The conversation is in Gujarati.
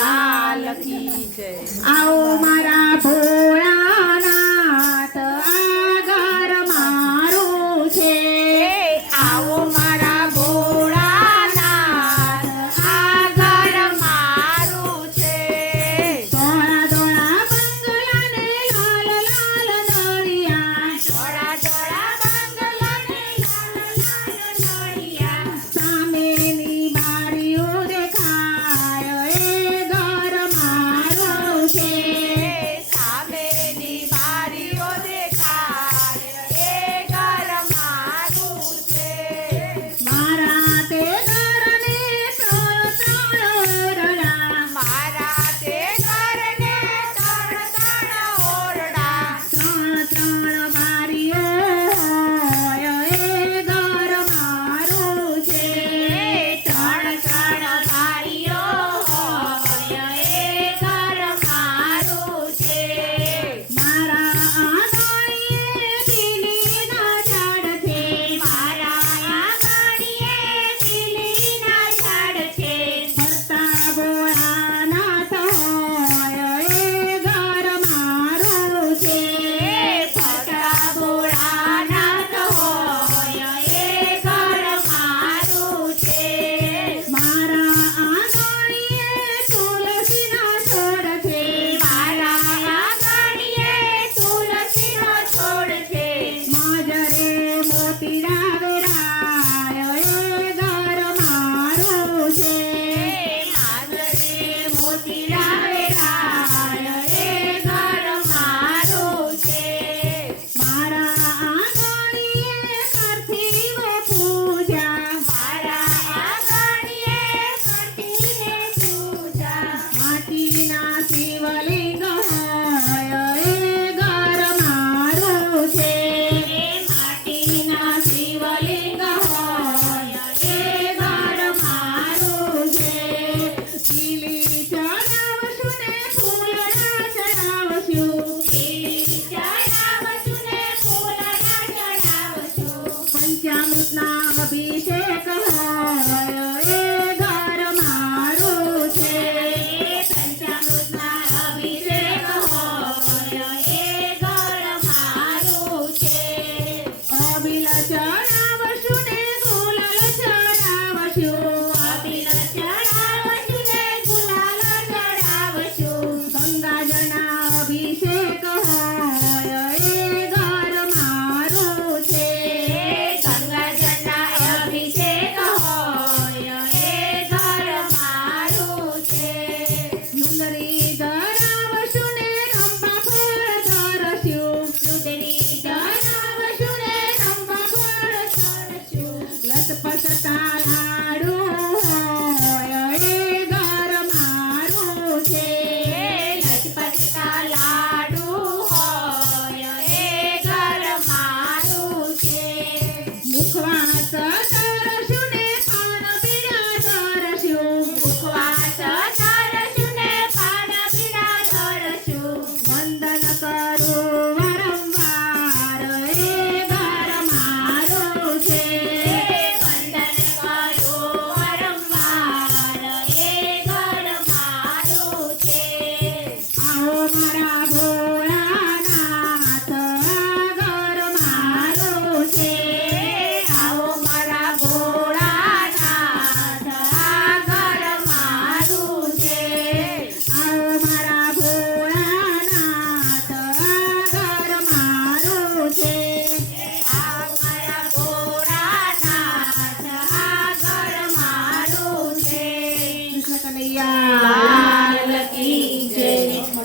લાલ કી જય। आओ मारा भोळानाथ आ घर मारू छे। આવો મારા ભોળાનાથ આ ઘર મારું છે। ધોળા ધોળા બંગલા ને લાલ લાલ નળિયા, ધોળા ધોળા બંગલા ને લાલ લાલ નળિયા, સામેની બારીઓ દેખાય એ ઘર મારું છે। સામેની બારીઓ દેખાય એ ઘર મારું છે। મારા તે ઘરને ત્રણ ત્રણ ઓરડા, મારા તે ઘરને ત્રણ ત્રણ ઓરડા, ત્રણ ત્રણ બારીઓ હોય એ ઘર મારું છે। ત્રણ ત્રણ બારીઓ હોય એ ઘર મારું છે। મારા આંગણીએ લીલીના ઝાડ છે, મારા આંગણીએ લીલીના ઝાડ છે। ફરતા ભોળાનાથ હોય એ ઘર મારું છે। ફરતા ભોળાનાથ હોય એ ઘર મારું છે। મારા આંગણીએ તુલસીના છોડ છે, મારા આંગણીએ તુલસીનો છોડ છે। માજરે મોતીડા વેરાય એ ઘર મારું છે। માગરે મોતીડા વેરાય એ ઘર મારું છે। મારા આંગણીએ કરથીઓ પૂજા, મારા આંગણીએ કરતીને પૂજા, માટીના શિવલિંગ હોય એ ઘર મારું છે। માટીના શિવલિંગ હોય એ ઘર મારું છે। લીલી ચડાવશું ને ફૂલડા ચડાવશું, લીલી ચડાવશું ને ફૂલડા ચડાવશું, પંચામૃતના અભિષેક હોય એ ઘર મારું છે। પંચામૃતના અભિષેક હોય એ ઘર મારું છે। અબિલ ચડાવશું ને ગુલાલ ચડાવશું, અબીલ ચડાવશું ને ગુલાલ ચડાવશું, ગંગાજળના અભિષેક હોય એ ઘર મારું છે। ગંગાજળના અભિષેક હોય એ ઘર મારું છે। ડુંગળી ધરાવશું ને રંભા ફળ ધરશું, દૂધની ધરાવશું ને રંભા ફળ ધરશું, લસપસતા લાડુ હોય એ ઘર મારું છે। લચપચતા લાડુ હોય એ ઘર મારું છે। મુખવાસ ધરશું ને પાન પીળા ધરશું, ઉપવાસ ધરશું ને પાન પીળા ધરશું, વંદન કરું વારંવાર એ ઘર મારું છે। વંદન કરું વારંવાર એ ઘર મારું છે। આવો મારા ભોળાનાથ આ ઘર મારું છે। આવો મારા ભોળાનાથ આ ઘર મારું છે। આવો મારા ભોળાનાથ આ ઘર મારું છે। આ મારા ભોળાનાથ આ ઘર મારું છે। કૃષ્ણ કનૈયા